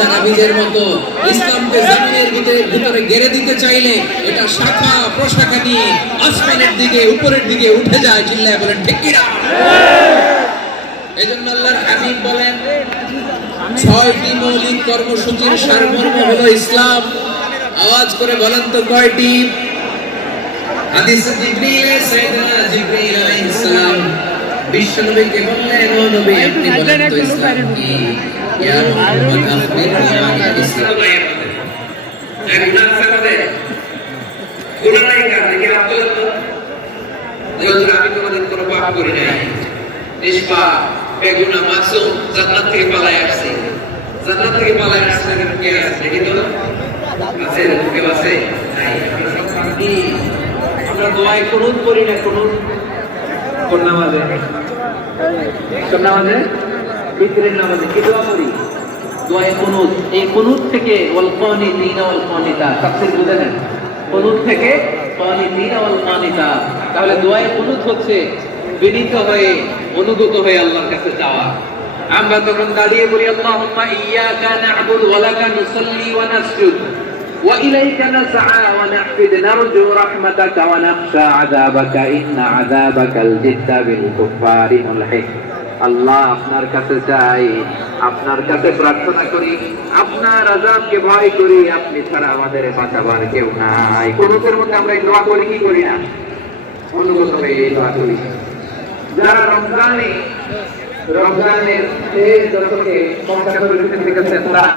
চারা বীজের মতো ইসলামকে জমিনের ভিতরে গেড়ে দিতে চাইলে এটা শাখা প্রশাখা নিয়ে আসমানের দিকে উপরের দিকে উঠে যায়। চিল্লায় বলেন ঠিক কিনা? এজন্য আল্লাহর হাবিব বলেন 6টি মৌলিক কর্মসূচির সারমর্ম হলো ইসলাম। আওয়াজ করে বলেন তো কয়টি? হাদিসে জিবরিল আলাইহিস সালাম বিশ্বনবীকে বললেন, ও নবী আপনি বলেন তো ইসলাম কি? ইয়া মুহাম্মদ আখবিরনি আনিল ইসলাম। এক নাফসা করে গুনাহ নাই কারণে কি আব্দুল আমি তোমাদের কোনো পাপ করি নাই, নিষ্পাপ বেগুনাহ মাসুম, জান্নাত থেকে পালায় আসছি। জান্নাত থেকে পালায় আসছে কে আছে দেখি তো? আছে কে আছে? নাই। আমরা দোয়ায় কুনুত করি না, কুনুত কোন নামাজে? কোন নামাজে? বিতরের নামাজে কি দোয়া করি? দোয়ায় কুনুত। এই কুনুত থেকে ওয়াল কানিতিনা ওয়াল কানিতা তাফসীর বুঝে নেন। কুনুত থেকে কানিতিনা ওয়াল কানিতা, তাহলে দোয়ায় কুনুত হচ্ছে বিনীত হয়ে অনুগত হয়ে আল্লাহর কাছে চাওয়া। আমরা তখন দাঁড়িয়ে বলি আল্লাহুম্মা ইয়্যাকা না'বুদু ওয়া লাকা নুসাল্লি ওয়া নাসজুদ ওয়া ইলাইকা নাসআ ওয়া নাহফিদ নারজু রাহমাতাকা ওয়া নাখশা আযাবাকা ইন্না আযাবাকাল জিদ্দা বিল কুফারি মুলহিক। আল্লাহ আপনার কাছে চাই, আপনার কাছে প্রার্থনা করি, আপনার আযাবকে ভয় করি, আপনি ছাড়া আমাদের বাঁচাবার কেউ নাই। কুনুতের মধ্যে আমরা এই দোয়া করি কি করি না? অনুগত হয়ে এই দোয়া করি। যারা রমজানের শেষ দশকে মক্কা শরীফে থেকেছেন তারা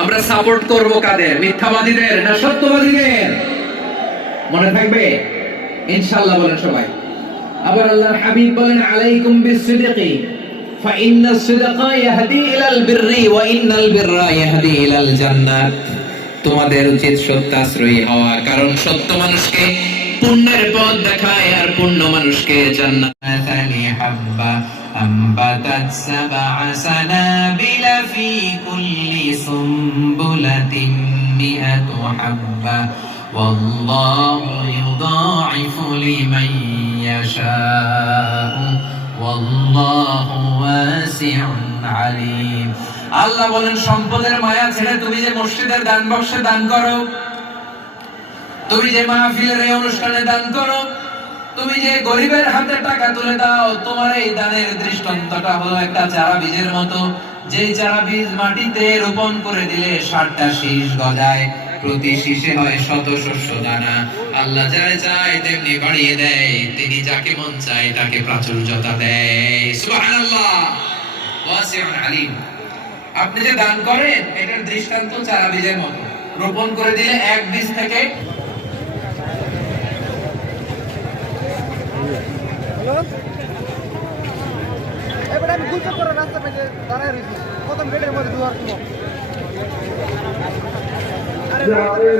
আমরা সাপোর্ট করব কাদের? মিথ্যাবাদীদের না সত্যবাদীদের? মনে থাকবে ইনশাআল্লাহ বলেন সবাই। আবার আল্লাহর হাবিব বলেন আলাইকুম বিসসিদকি ফাইন্নাস সিদকা ইয়াহদি ইলাল বিররি ওয়া ইন্নাল বিররা ইয়াহদি ইলাল জান্নাত। তোমাদের উচিত সত্যাশ্রয়ী হওয়া, কারণ সত্য মানুষকে পুণ্যের পথ দেখায় আর পুণ্য মানুষকে জান্নাতে হাব্বা আম্বাতাত সাবআ সানাবিলা ফি কুল্লি সুমবুলাতিন মিআতু হাব্বা ওয়াল্লাহু ইউদাঈফু লিমান ইয়াশাউ ওয়াল্লাহু ওয়াসিউন আলীম। আল্লাহ বলেন সম্পদের মায়া ছেড়ে তুমি যে মসজিদের দান বাক্সে দান করো, তুমি যে মাহফিলের এই অনুষ্ঠানে দান করো, তুমি যে গরিবের হাতে টাকা তুলে দাও, তোমার এই দানের দৃষ্টান্তটা হলো একটা চারা বীজের মতো। যে চারা বীজ মাটিতে রোপণ করে দিলে 60টা শীষ গজায়, প্রতি শীষে হয় শত শস্য দানা। আল্লাহ যারে চায় তেমনি বাড়িয়ে দেয়, তিনি যাকে মন চায় তাকে প্রাচুর্যতা দেয়। সুবহানাল্লাহ, ওয়াসিউন আলীম। আপনি যে দান করেন এটার দৃষ্টান্ত চারা বীজের মতো। রোপণ করে দিলে এক বীজ থেকে এবারে আমি গুলচা করে রাস্তা পেতে দাঁড়ায় রয়েছি, প্রথম গেটের মধ্যে দুয়ার আরে